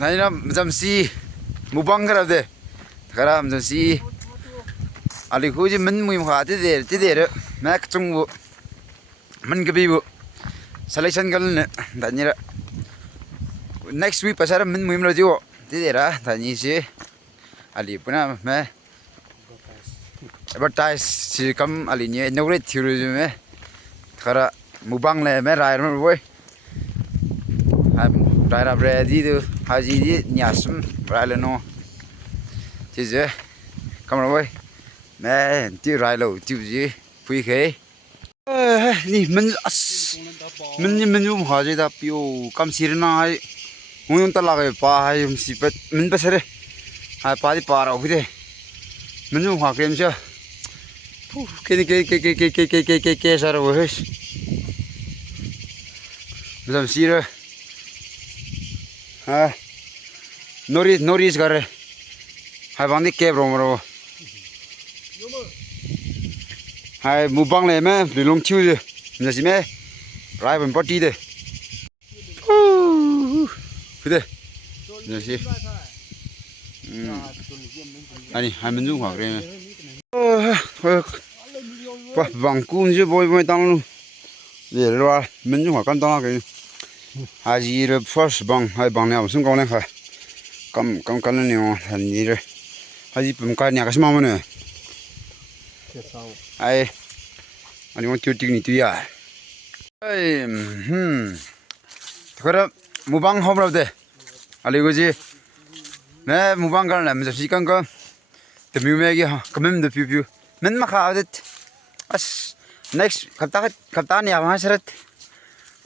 나이나 잠시 무방 그러데 그럼 잠시 알리 고지 문 무임 하데 데데 맥 중부 문 그비부 selection galne danira next week pasara 문 무임 로지오 데데라 다니시 알리 pu나 me advertise si kam ali ni inaugurate tourism me khara mubang le me rai ro boy rai ra ready do haji di nyasum rai le no ti je kam ro boy me ti rai lo ti ji pui ke ni men as men ni men um haji da pio kam sirna hai un ta la ge pa hai um si pet men pasare hai pa di pa ra ude men um ha kem cha ke sara wo hesh Mesam sira ha noris gare hai bandi ke bro hai mubang le me long chiu je me si me rai ban party de ude me si ani hai men jung ha gre Wah, bangku je boy tang lu. Ye lo men ju ha kan tang ke. Ha ji re first bang hai bang ne sum ko ne kha. Kam kan ne o han ni re. Ha ji pum ka nya ka sma mo ne. Ai. Ani mo tu tik ni tu ya. Ai Thora mubang hom ro de. Ali go ji. Ne mubang kan na me si kan ko. Te mi me gi ha. Kamem de piu piu. Men ma kha de. As next kapta ni ama sarat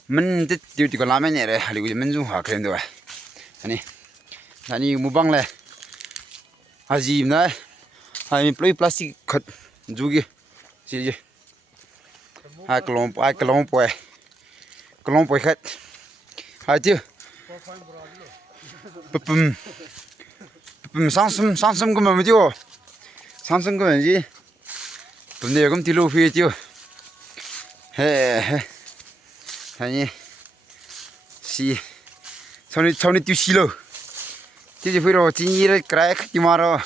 men dit duty ko lame ne re hali gu men ju ha krem do ani mubang le haji na hai plastic khat jugi si ji ha klom khat ha ji pum sansum ko ma jo sansum ko ji Tune kom tilo phi chu. He. Hani. Si. Soni tu silo. Ti je phiro chini re crack ti maro.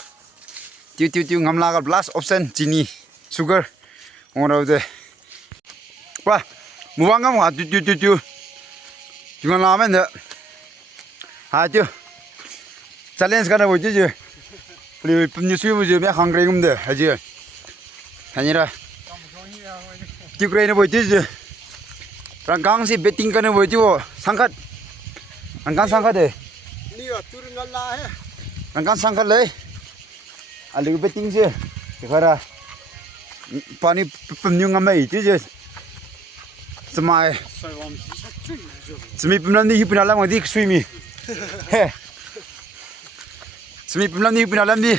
Tiu ngamla ka blast option chini sugar. Ora de. Wa. Muwang ngam ha tu. Jungan la men de. Ha tu. Challenge kana bo je. Pli pni sui bo je me hangre ngum de. Ha je. Hanyira Ukraine boy je ranggang si betting kana boy jo sangkat ranggang sangkat de ni turun la he ranggang sangkat le ali betting je khara pani pumnyung ngamai je semai semi pumlam ni hipna la ngodi swimi he semi pumlam ni hipna lam ni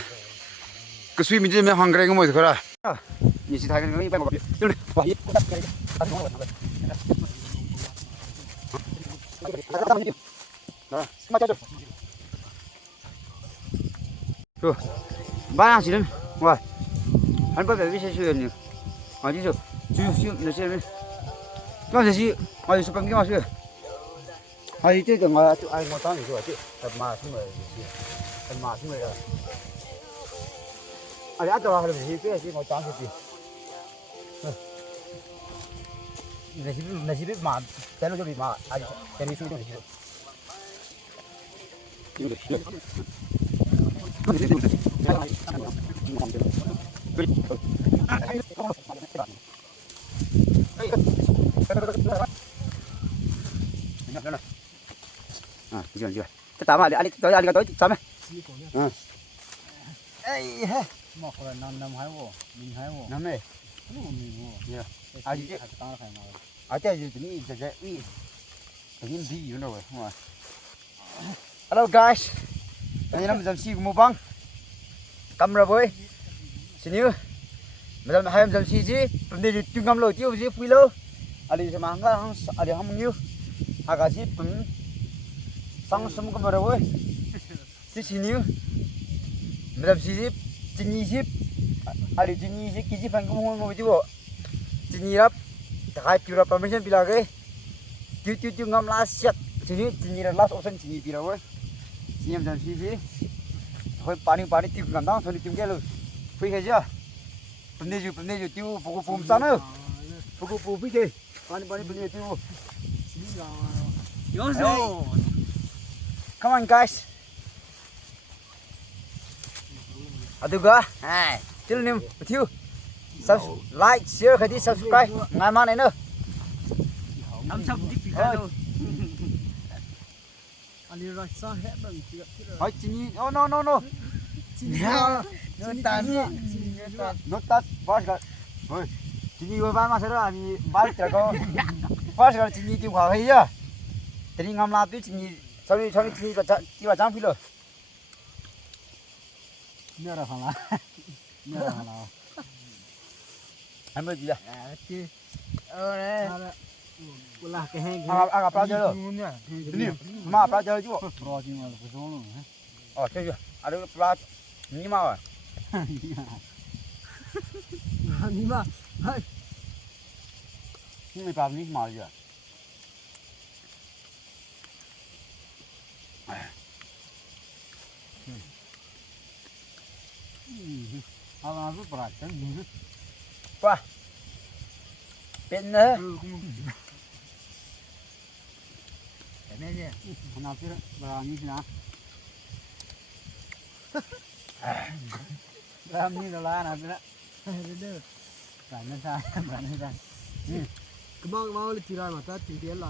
ke swimi je me hangre ngmo khara你是台湾人，一般我就是哇，一不打开，打什么我打开。啊，嘛叫做？对，晚上去的，哇，还不被危险学呢，啊，就是那些人，刚才是，我就是帮给我学，还有这个我就爱我当你说这，马什么的，马什么的。啊，呀，多还是这些我当时的。那是马，在那就马，啊，在那手中的是。啊，这样，这打嘛，ali个多，咱们，嗯，哎嘿，嘛后来南海沃，宁海沃，南美，宁沃，呀，啊，这打了海嘛。Aja je ni je ni. Begin di you know. Hello guys. Ini nam jam si mubang. Camera boy. Sini. Madam hayam jam si ji. Pemde ju tungam lo tiu ji puilo. Ali sama hang ali ham nyu. Aga si pem. Sang sum camera boy. Si sini. Madam si ji jini ji. Ali jini ji kiji phang ko mo ji bo. Jini rap Hai pura permission bila ke. Tiu ngam last shot. Sini last option sini pira boy. niệm dần xí xí thôi pani tiêu cảm đang thôi tiêu kia luôn phi cái chưa bên đây tiêu phục vụ sao nữa phục vụ phi cái pani bên đây tiêu Yo come on guys aduga hai tiêu niệm tiêu like share cái đi subscribe ngày mai này nữa Nắm sắp đi cái đâu. Anh đi rồi sao hết bằng chuyện. hỏi chị nhi no not bác cái thôi chị nhi vừa bán mà sao đó thì bán chả có bác cái chị nhi tiêu khảo hay chưa thì đi ngắm làm tí chị nhi sau đi chị nhi vào trang phi rồi Nhớ là hả? Nhớ là hả? anh mới gì à Chứ. Đấy. Là cái hang. Gặp bao giờ rồi mà bao giờ chưa Rồi chứ mà phải số luôn hả? chơi chưa được bao nhiêu mà Nhưng mà nhưng mà bao nhiêu mà chưa nó rất bạc đấy. qua bên nữa Cái này gì? Nào chứ là như thế nào? Làm như là la nào thế đó. Phải nên sao? Cái bao lịch ra mà ta tìm tiền là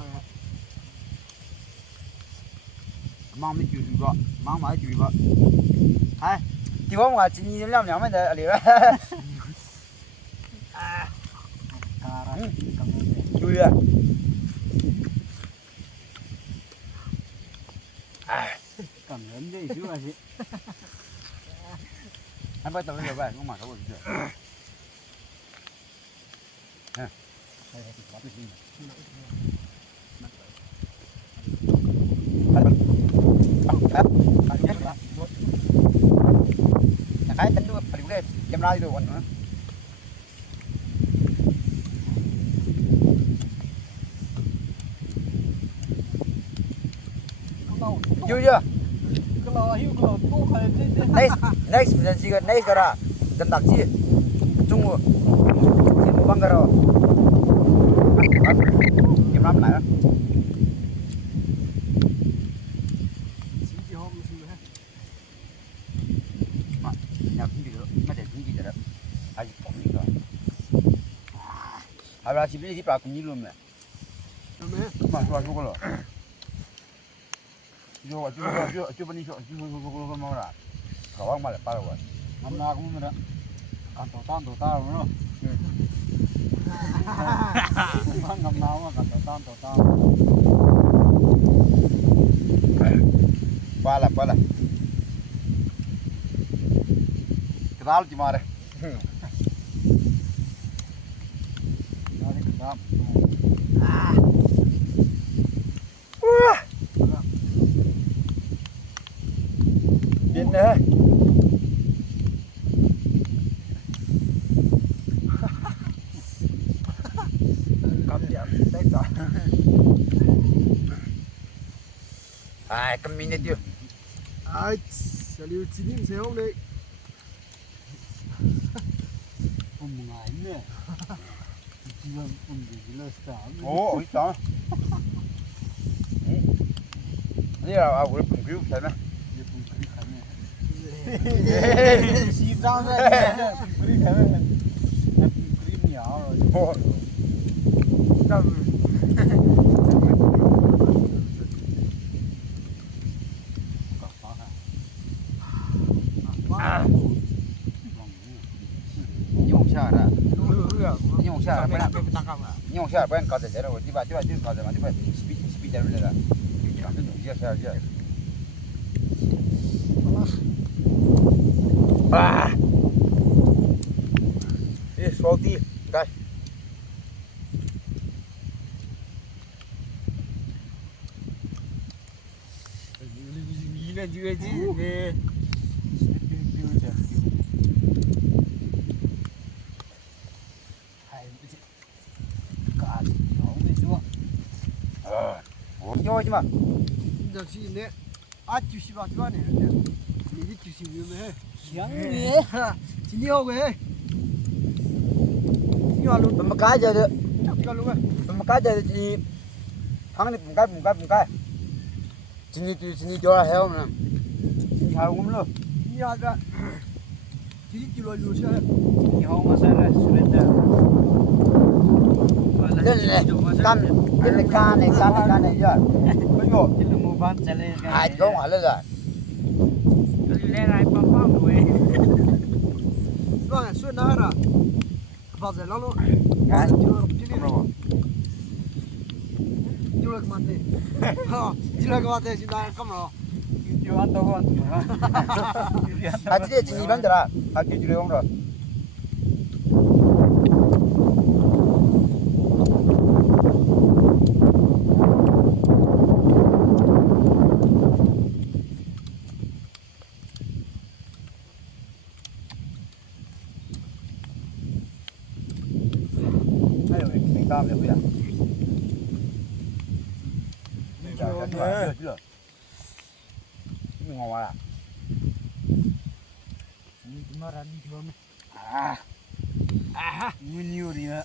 mang mấy chữ vợ mang mấy chữ vợ hai thì bóng mà chỉ nhìn làm nhảm mới được liệu chui à cảm ơn gì chứ mà gì anh bắt đầu bây giờ vậy không mà đâu được ha cái tính nó phải được chăm ra được nữa chưa chưa next jika next kara dan taksi tunggu si bang kara gimana lah nhập gì đó mà để gì đó ai cũng như đó à là chỉ biết đi vào cũng như luôn mẹ mà qua chỗ rồi chưa bên đi chỗ chưa mau ra có ông mà lại bao rồi năm nào cũng vậy đó còn tổ tao nữa năm nào mà còn tổ tao qua lại cái đó chỉ mà đây đó thì đó biến đấy cầm điểm đấy rồi ai cầm mình đi ai liều chỉ điểm xe không đấy ông ngài nè chỉ là ông gì là sao ôi sao đây là vừa cùng cứu thấyไหมxì rau đấy cũng nhỏ rồi nhưng mà bên có thể sẽ rồi đi vào có thể mà đi vào speed ra đây là cảm thấy nhiều chưa à đi salty đây nghĩ là chưa chứ nè vô chứ mà được gì đấy 아 주시바 좋아네. 이게 주시 위험해. 양이 진이 오고 해. 이거 알로 มันมาใกล้จะเด้อ 이거 알로 해. มันมาใกล้จะจีพังนี่ผมใกล้จีนี่จ่อเฮามันจีชาวงุ้มเลย 이야가 지지 줄로 루셔. 이호 마사라 수렌다 เล่นเลยกันเล่นการในการในเยอะก็อยู่ 일로 무반 잘래 หายท้องหาเลยอ่ะ 레라이 빰빰 왜 와, 수나라. 바자 라로. งาน 줄로 줄로. 줄로 그만해. 하, 줄로 그만해. 진짜 까먹어. 유한도 건 อาทิตย์จีนี่บ้างจ้ะอาทิตย์จุดเดียวกัน Ayo, mình cam được bây giờ. Chưa. Mình ngon quá à. 마란 좀 À. 아하 문유리야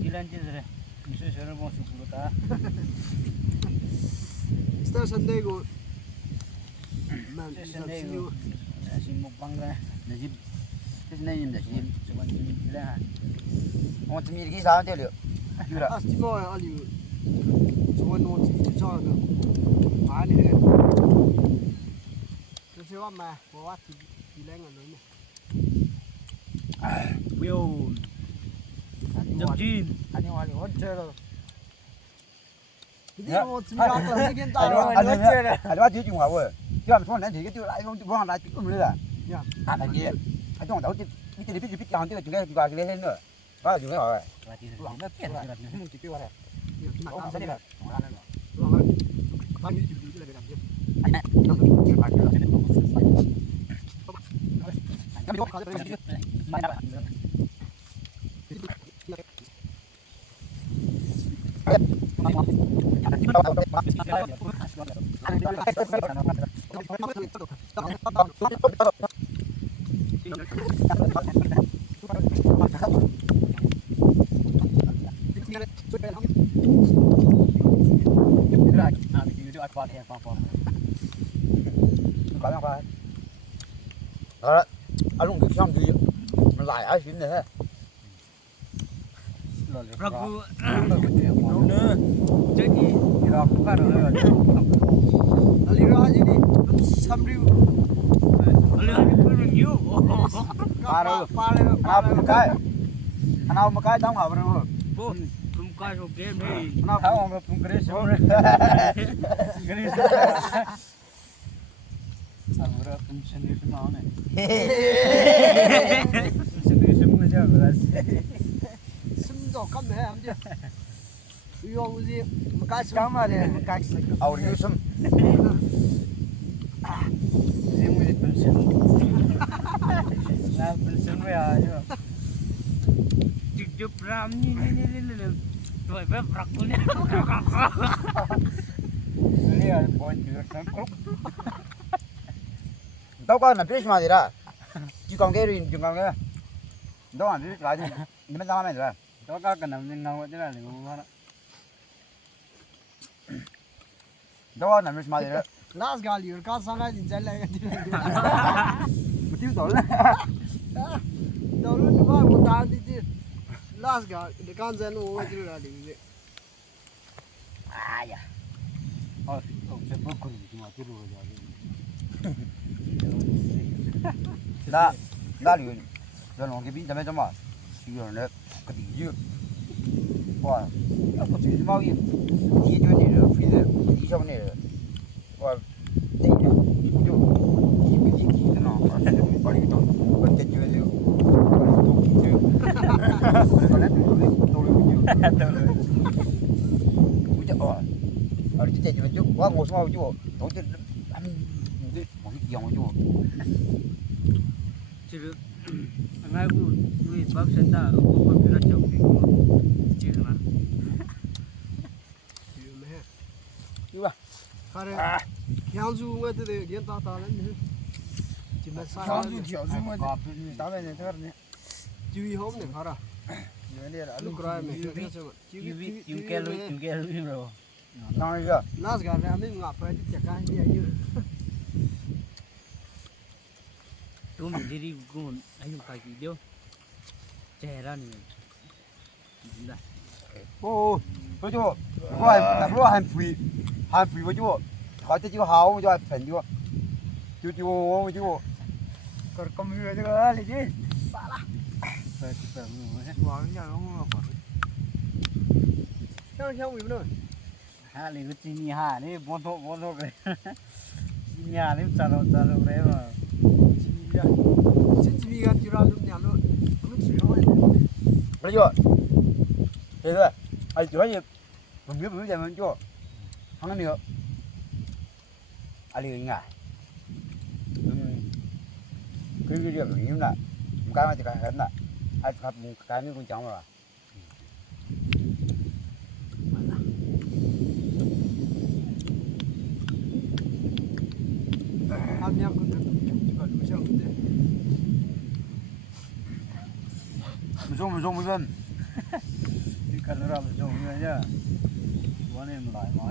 이란지들에 무슨 저를 못 쓰고다 Sta Sandiego. Man, 세세네고 다시 먹방가 나집 세세네님 다시 저번 좀 그래 Ngon thì mình cái sao thế được. Chưa được. Astimoy ali. 저번 노트 저는 많이 해. 그래서 와마 뭐 왔지 비랭은 너네. 묘 점진 아니 아니 원처럼. 근데 Dạ. 뭐 지금 아까 하긴 Anh 따라. nói chuyện chung hòa vừa. Chứ làm sao này thì cái tiêu lại không vong lại cũng nữa là. Dạ. À là gì? Anh trong đầu biết chọn chứ chúng cái cái lên nữa. Có dùng cái rồi. 와디들 몇 개나 그랬네 chỉ tiêu này. Không sẽ đi được. Bao nhiêu chịu cái này làm gì? Đó. Anh cũng được xong gì. Mình lại ai xin này. 라고 오늘 저기 이거 가러 알리로 하지니 삼류 얼른 그러는 유 빠르 Anh nào một cái đóng hợp rồi. 뭐 금가서 게임이 Anh nào 다음 분 그래서 그래서 아무라 펜션에서 나오네 펜션에서 뭐냐 그랬어 숨도 깜네 암지 이거 우리 가시 까마래 가시 Ầu đi xâm. 재물이 펜션 나 펜션 왜 아니야 직접 람니니니니니 왜 브라꾸냐 그래야 뭔지 꼭 Đâu có làm biết mà gì đó. Chỉ còn cái gì chừng còn cái. Đâu làm biết lại thì mình ra này rồi. 또 가까 남는 나오고 지나는 거 하나 Đâu có làm biết mà gì đó. 라스 갈리오 가 상가진 잘라가 Một chút tối là. 너는 누가 뭐 다한테지 라스 가 간자는 오지를 하는데 아야 저 먹고는 좀 들어오자 Đã luyện. Rồi nó cái bí cho mấy cho mà. Chỉ rồi nó cái gì chứ. Wow. Nó có chuyện mau gì. Đi cho này rồi phi rồi. Đi xong này rồi. Wow. Đây nè. Chú. Đi cái gì kia nó. Có đi cái tôi. Còn chết chưa chứ. Còn tôi kia chứ. Còn lát tôi chưa. Chú chắc rồi. Ở đây chết chưa chú. Quá ngồi xuống chú. Tôi chết ăn cái món gì dòng chú. 지금 아이고 우리 밥 산다 오빠 필요 없고 지금 지금 해 Chú à. 가래 향수 같은데 괜찮다 다는 지금 사 겨주 다음에 저거네 주의 홈네 가라 lu krai me 유개로 나이가 las ga ra me nga pa ti ka ni ayu 좀 미리 군 아유 가기죠 제라니 진짜 ô tôi cho có hành phì với chú hỏi tới chú hào cho phần chú còn công việc nữa là gì wa nya no ma pa chang chang wi no ha lấy cái chini ha này bốn thô cái nhà này chả đâu đấy mà sin ji ga ti ra lu nya lo lu chi ho bây giờ thế rồi ai chú hay mình biết bây giờ mình chú không có nữa ai liền à cái việc mình là cái mà chỉ cái hết là ai gặp cái này cũng chẳng rồi am nya kun ka lu shang de mình xong cái cần ra mình dùng như nhá bữa nay mình lại mà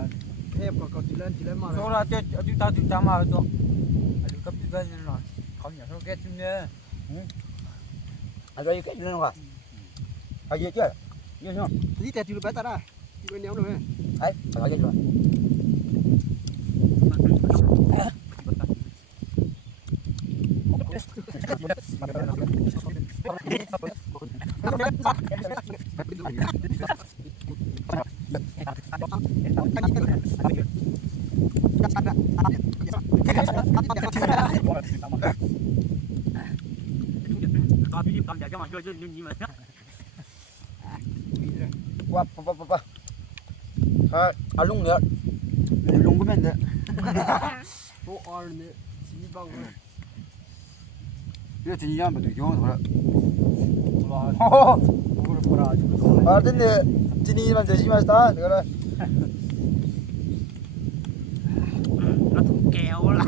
thép ka ti lan ma số là chúng ta mà cho chú cấp đi bên rồi không nhớ số kết chung nhá ai rồi cái lên không phải gì chứ như không ti te ti lu ba ta ra ti ko nyaw no he ấy phải cái rồi qua lung nữa lung của mình đấy o ar ne si bang ne 이거 진짜 한번 더 좋은 거라. 그걸 보라 가지고 아 근데 진이만 조심하시다. 내가 nó thùng kèo là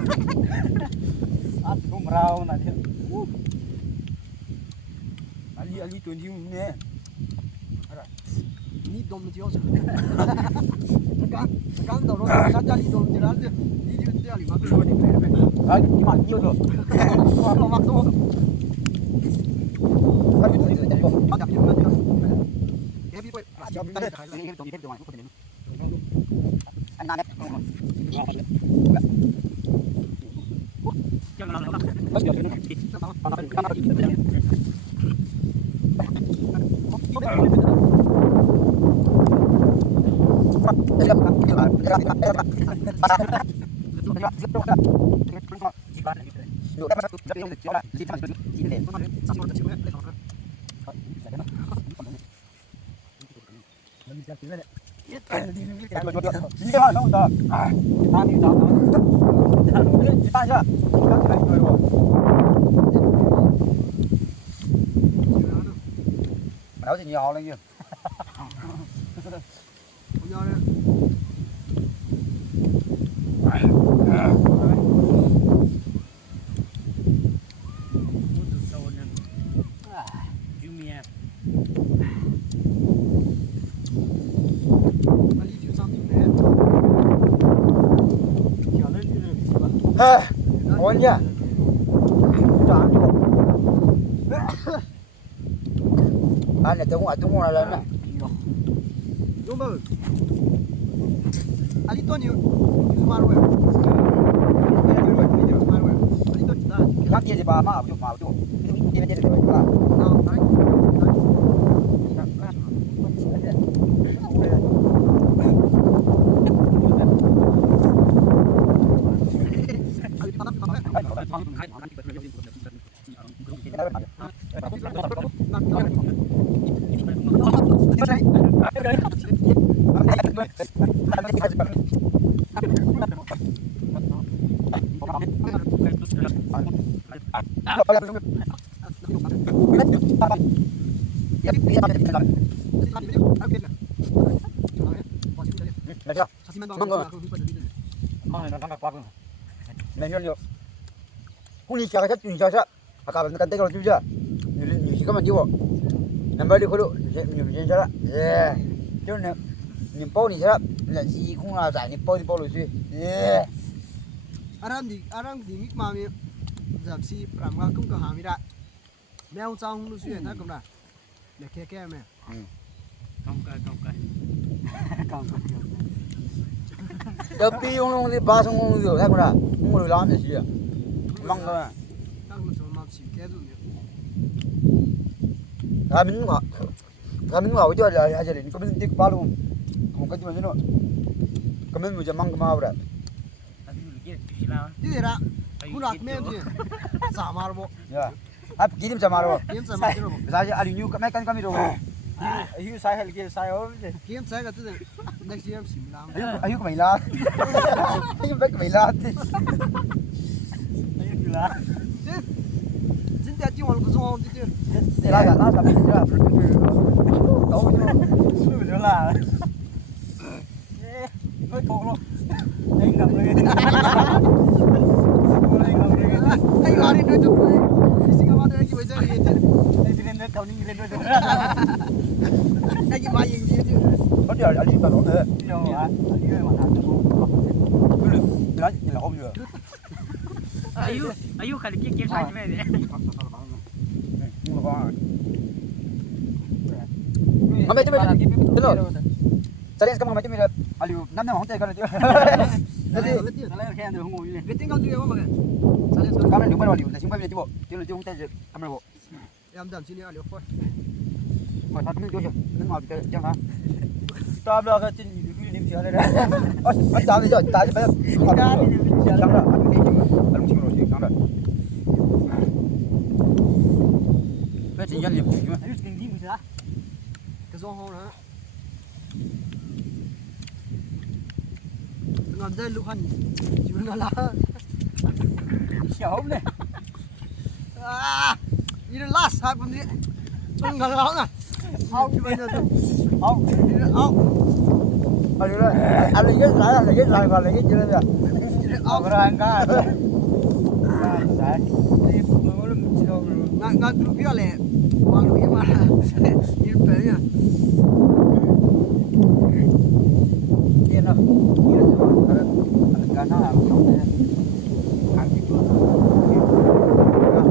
ăn cũng rau là thế 알리 돈 지우네. ni dom ti o gang da ro sa ja li dom ti ra de ni ju ti ali ma ko ni pe 아 이만 이어서. ma ma so 빨리 돈 지우네. 이거. ma da pi ma ti e bi ko a ja ta ka 이게 돈 이게 돈 많이 거든. 안 나네. 이게 하나 나온다. 아니 나온다. 빠져. Nấu thì nhỏ lên chưa? nya ne ali ju sam ti ne ya le ni de si ba Ngon nha. Chán chưa? Anh này tôi cũng là lên nè. Yung ba? Alito ni Maru. Alito ni ta. Khác kia thì bà mà ở chỗ mà chỗ. Đi bên đây được rồi bà. Nào, đấy. nó đang quạt luôn này nhon cũng đi chơi chắc chơi chắc a까 kan tek lo juga ni sih kan jiwo nambah di kudu ni cara eh tu ni pau ni cara la si khung la zai ni pau lu si eh aram di mik ma mi zap si pram ga kum ka ha mi da mèo trong lu xuyên ta cũng là để ke mẹ không cái tapi yung di ba song ngong yo ta ko la ngong lu la ni si mang da ta cũng số mà chỉ ke rồi Kami ngau jo aja ni kami tik palu ko ka jima no kami mu jamang ma bra tadi dulu dia cuci lawan thế ra cũng lạc mẹ gì giả mà rồi ya ap kirim sama ro kiếm giả mà rồi sa ja ali new kan kami ro hiu sai hay kia sai ốm chứ kiếm sai cái thứ này next year xỉm làm ayu ko mai la ayu bek mai la hiu là chính ta chỉ hoàn cái số chứ la sa bi ra tau yo suy nữa là hơi cộ luôn anh ngậm lên anh nói đi nói chụp đi xin cảm ơn anh chị bây giờ đi anh đi lên đó tàu đi lên đó anh chị mai gì chứ có điều ali ta ro đi đâu hả đi đâu mà thằng cứ là ôm yo ayu kali kia sai chứ mày Mama itu betul. Serius kamu macam ni. Aliu, nama orang tak kalau tu. Jadi, kalau khen được không ngồi cái tiếng cao chưa không mà kalau ni mana aliu, nasi macam ni tu. Dia tu kita kamera bo. em đảm xin đi aliu thôi Kau tak kami tu je. Ni mau kita jangan. ta bây giờ tin cái điểm xíu đây đấy Anh ta đi rồi, ta đi bây giờ. Jangan lah, aku ni juga. Alung sini lagi, jangan lah. Betul jangan lihat. ayu tin điểm gì đó cái số hông đó ngọn dây lục hành chỉ nó là xấu này đi đến last hai phần đi bên gần đó nè không bây giờ không đi đến ao Aliu lah. Aliu lah, kalau lagi jalan dah. không ra anh cả sai đi phụ nó là một đâu ngang từ phía lẻ mang lưỡi mà đi về nha Dia nak. Ada kana không thế. Ang itu.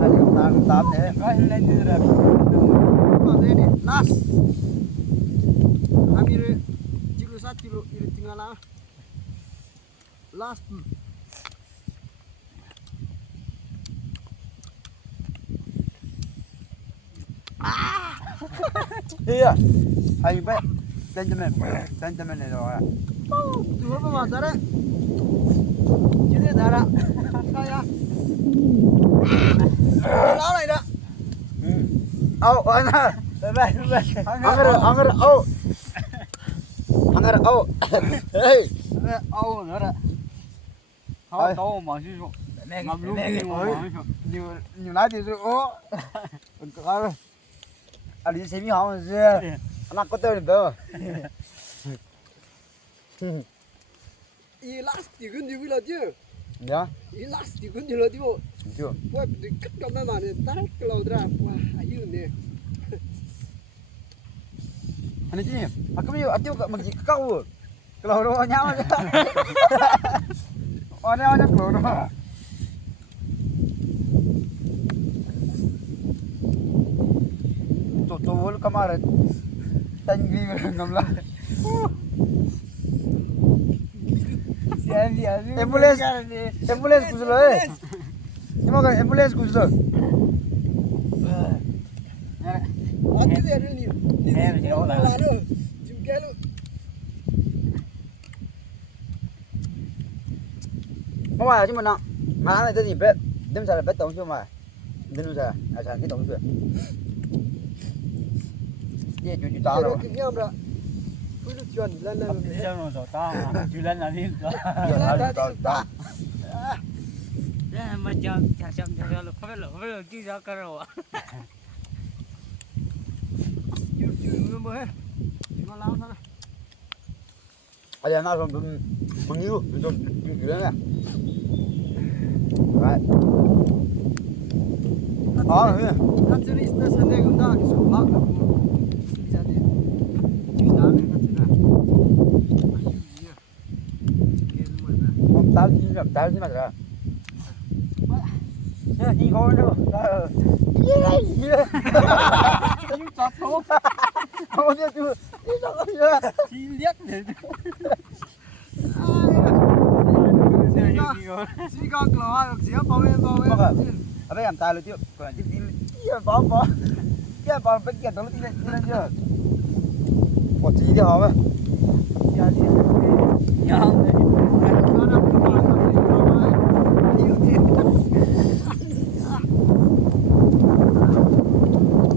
Aliu tam ni. cái lên như là còn đây đi last kami re kilo 1 kilo ini tinggal lah last Iya. Ayo baik. Sentiment ni doa. tu apa masa re jadi darah saya đó này đó Au, ana. bye Angger, au. Angger, au. Hey. âu nữa đó không tao mà chứ ngầm luôn đi mà Nhiều nói thì ô. Coi. Ali xem như họ mà Anak có tên được. i last thì cứ đi là chứ Ya. i last thì cứ đi là chứ bộ Chưa. wah dekat kau mana ni tarik ke laut dah wah ayu ni Ani sini. Aku ni atu kau. Kalau ro nya aja. Ona aja kalau ro. Tol kemarin. Tanggi ngamla. Ambulance kusulo eh. Imo ka ambulance kusulo. aku dia ada ni em thì đâu là tu jum ke lu Mama cuma nak. Mana tadi bet. Dem salah bet tahu cuma. Dem salah. Asal ni tahu tu. Dia cuci tao tangan. cái em đó cứ được chuẩn lên lên đi đâu rồi rồi tao chưa lên là đi rồi mà chờ là không biết là chưa ra cái rồi chịu chịu mới mới nó lao sao Ada nak mengiru untuk gimana? Right. Ah, ya. 他这里是在城内有那个手帕的，现在的就是哪里看起来，Tahu sih mas. Ya, ini kau tu. Iya. Ini satu. Kau dia tu. Ini kau dia. Lihat deh. 自己讲啊，自己包面。 Apa yang tahu tu? Kau nanti iya bawa. Iya bawa pergi dulu tidak je. Kau jadi dia apa? Ya.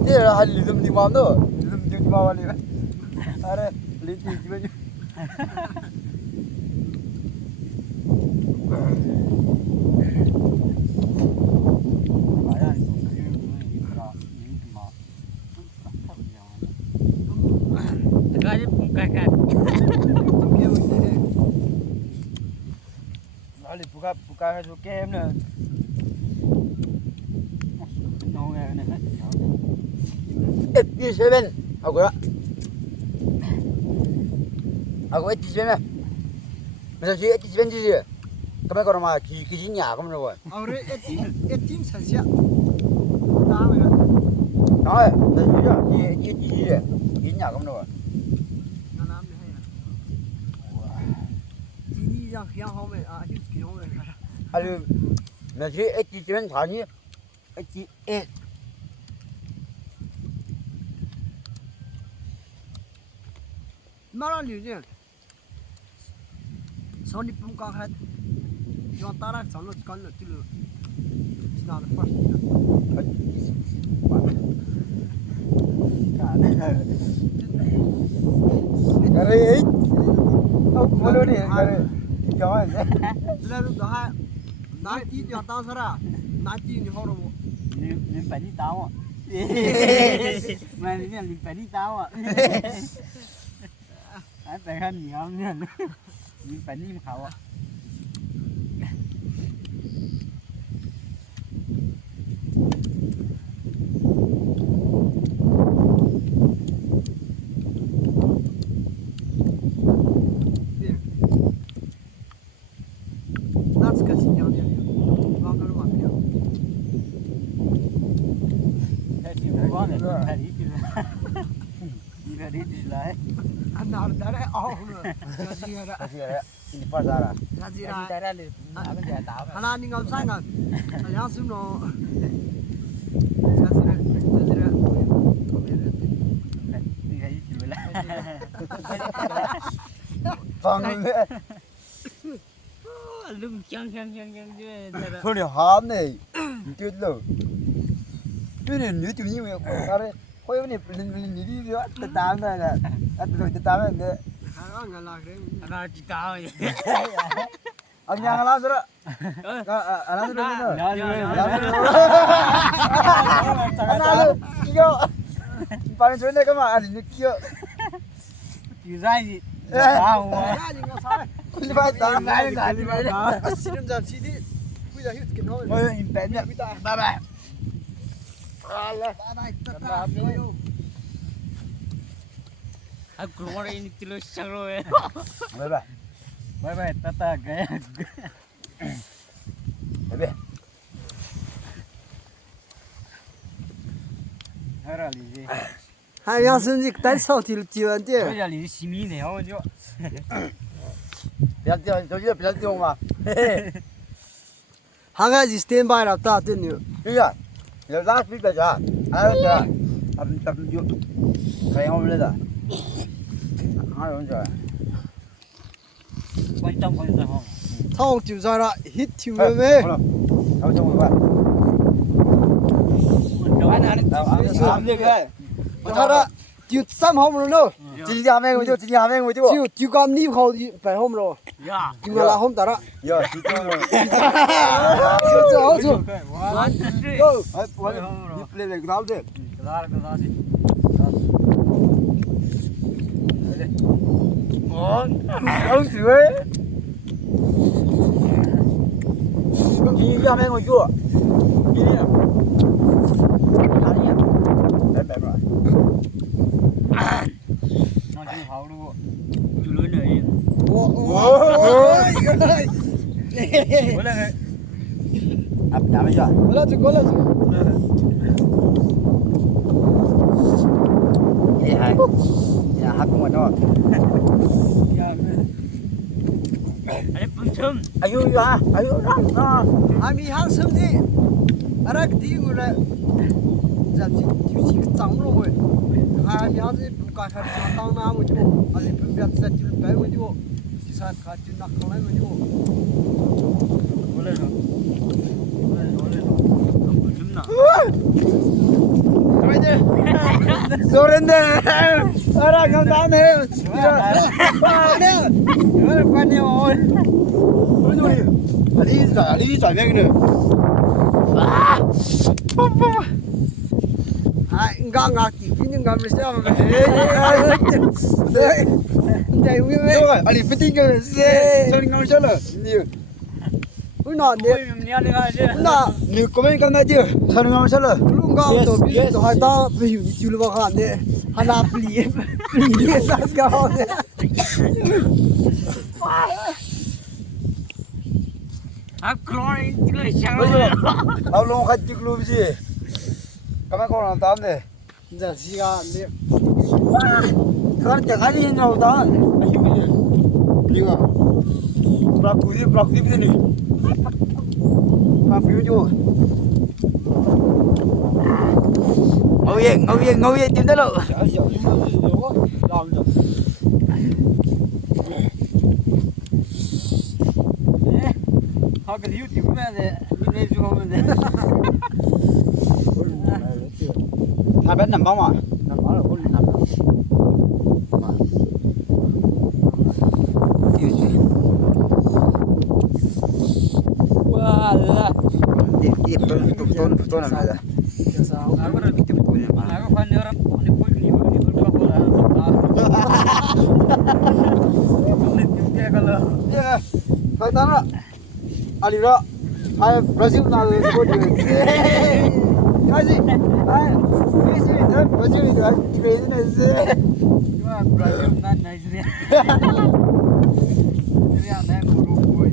Dia lah hal lum di mana? Lum di bawah ni. Are liti baju. Kali bukan. Kali buka tu game ni. Nong ni. 87 aku lah. Aku 87 Masa si 87 je. Kami kau nama kisinya kamu nak. 后头一点成下，打没了。 Nói, đây chứ gì vậy? Kisinya kamu nak. 那哪没还呀？今年让很好没啊，就挺好没。 Aduh, masa 87 tanya 88. Mana lihat? Sony pun kau hat, yang tarak sana sekarang tu lu, sudah lepas. Kare, aku malu ni kare. Jangan. Sudah tu dah, nanti yang tahu sara, nanti ni orang. Ni pani tahu. Mana ni pani tahu. Anh phải hơn nhiều nha. Mình phải niêm khẩu ạ. That's cái gì nhau vậy? Vâng cái lúc nào? Cái gì mà con này phải đi chứ. Đi ra đi lại. Anh nào đã đấy ong rồi. Cái gì vậy? Kasih ya. Ini pasar. Cái gì Đi đấy? ra đi. Anh giải táo. Anh anh đi ngắm sang à? Anh nhang xuống nó. Cái gì đấy? Cái gì đấy? Đi ra đi chứ lại. Phang ni. Lưng chăng chứ. Thôi đi ham này. Chưa đâu. Cái này nếu chúng như vậy, kare. Kau ni pelin ni dia tetang dah dah. Atau tetang dah. Anh nggak lagi. Anh chỉ táo vậy. Anh yang alam sura. Alam sura ni. Alam. Kio. Paling cuci ni kemana? Ani kio. Thì ra gì? Tao mà. Cái gì nggak salah. Kau lepas tak main dah di mana? Siapa jam sini? Kuya hit skin hole. Oh, internnya. Bye bye. Allah. Bye tetap. Yo. Aku keluar ini terus seru ya. Bye bye. Bye bye, tata gaya. Bye. Hara li. Hai yang sini tại sao thì chiều đi? Bây giờ li xí mi này không chứ. Biar dia, biar dia mà. Hàng cái gì stand by là ta tên nhiều. Iya. Ya last week dah. Ada. Ab you. Kayak hôm nay dah. Hai orang rồi. Quan tâm không? Thong chiều ra là hit chiều về về. Kau jom buat. Anh Làm gì cái? Thằng đó chiều xăm hôm rồi đâu. Chỉ làm em một chút, chỉ làm em một chút. Chiều chiều cam níp họ phải hôm rồi. dạ. Chiều là hôm ta đó. Yo, chỉ cho rồi. Chiều chiều chiều. Go. What? You play like that there. Cái đó gì? ông sửa đi ra mấy ngồi chua đi đi đấy đấy rồi nó chưa hậu luôn chú lưới này ôi bữa lên ập nhà bây giờ 골라줘 vậy hai nhà hấp cũng đó ayo ya ayo đó 아미 항승지 아라 디고라 잡지 뒤치 장로 거 아미 아지 부카 카르 땅나 뭐죠 아니 분별 세트 배 뭐죠 시산 카트 낙컬라 뭐죠 올레로 좀나 소렌데 알아 감사하네 관이 올 알리 잘매기는 아 인강학기 기능 감을 시작하면 네 우리 왜 알리 피팅을 세 소리 감사라 우리나 네 나 니 코멘 간다지 소리 감사라 그런가 또 비도 하다 비유 줄바 가네 하나 플리 사스가 하네 아 그러니 그래 샹 아울롱 같이 글로비지 가만 거는 다음에 진짜 시가 네 그건 대가리 있나보다 니가 브라쿠디 비드니 브라쿠디죠 ngồi tìm tới lộ họ cái thiếu thiếu mà này đi lên xuống mình này hai bên nằm bóng à nằm đó là con nằm wow là tiếp tôi làm gì sao à có tiếp tục à có phần nữa anh cuối nhiều có là nên tiếp theo cái là phải tao đó ali đó hai Brazil nào rồi có điều cái gì ai cái gì đó Brazil đó về thế này gì nhưng mà Brazil là Nigeria Nigeria này cũng đúng rồi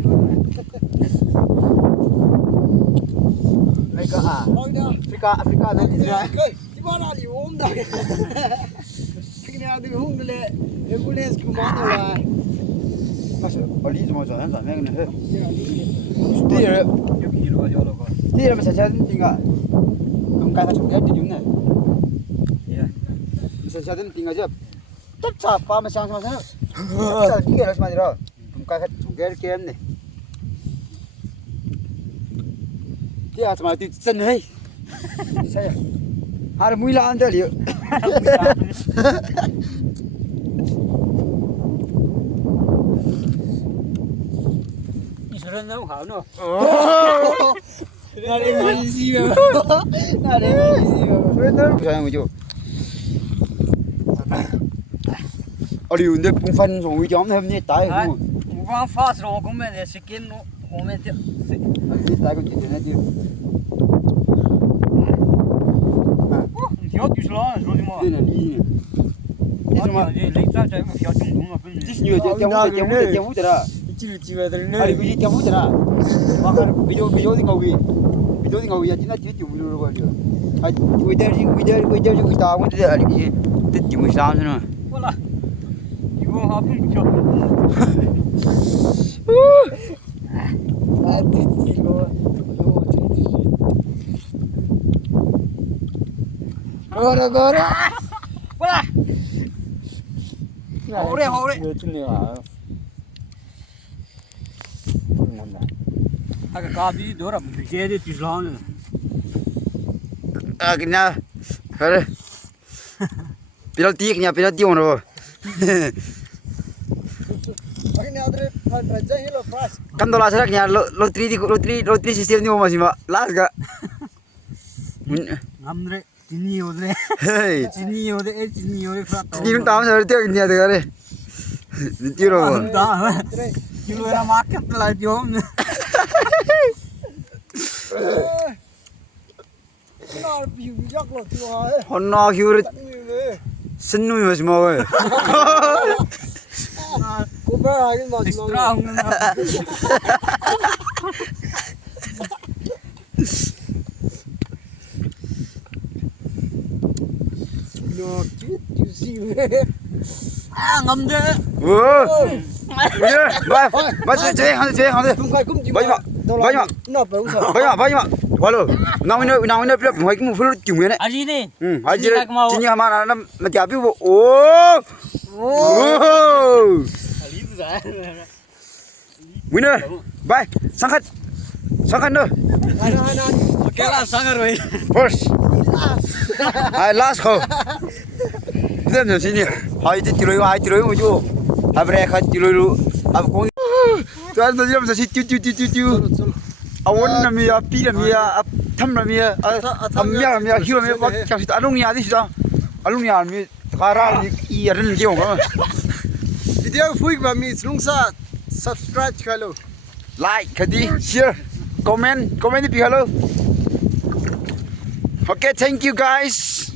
này cả à Africa này Israel 이거나 리 온다 그냥 아들 홍들에 에굴레스 그만하라 맞아 ali 좀 먼저 한잔 해는 해 여기 이리로 가려고 뒤에 뭐 자자는 띵가 그럼 가서 좀 해도 좋네 예 자자는 띵가 저 딱차 파면 상상하세요 자 이게 얼마 말이라 그럼 가서 좀 해게 했네 뒤에 하지 마 뒤에 chân 해 sao hai mũi lan thế liệu Israel đâu hảo nữa 나 레몬이 지금 나 레몬이 지금 sao mà chú ở điều này cũng phân rồi nhóm thêm như tại không quang phát rồi cũng mẹ để skin nó cũng mẹ chứ tại có chuyện này chứ thiếu chút lo rồi đi mà đây là đi nè mà lấy ra cho nó thiếu chung đúng mà bên this nhiều tiêu hút ra chỉ về đây 아니 그지 tiêu hút ra mà video thì ngồi giờ chính là chỉ chụp video rồi được à video chúng ta cũng thế là cái gì tiêu mới sao nữa voilà 이거 하품 쳐 아 이거 거라 voilà 오래 아까 가비 돌아 비게데 뒤slon à cái nào rồi penalty rồi 아니 아들 반자 힐러 파스 kan dola sarak nya lottery system ni masih ma last ga 남들의 진이 오래 hey 진이 오래 그렇다 ni rum tam sa te ni de gare tiro Kilo na market la jom. Nó biểu giác là chưa ấy. honna hiure Tận người về. sinu mas mo ơi Cô bé ai cái mà Strong. nó chết chịu xỉu. Ngâm chứ. ba chơi hàng Không phải cũng chịu. Bây giờ, bây giờ. Nó phải không sợ. bây giờ walu nào ini plek mai kamu full cium ni Ali ni. haji sini mana nam mati api oh Ali tu dah. winner bye sangkat no Ana. Okay lah sangar wei. first last kau kita ni sini hai tiro mu jo abre khat tiro ab kong tuan tu jam sasi tiu awon namia pi namia tham namia amia hero namia bak kang sita alung ni adi sita alung ni mi kara ni i ren ke ong Video phui ba mi lungsa subscribe kalo. like kadi share comment di pi hello okay thank you guys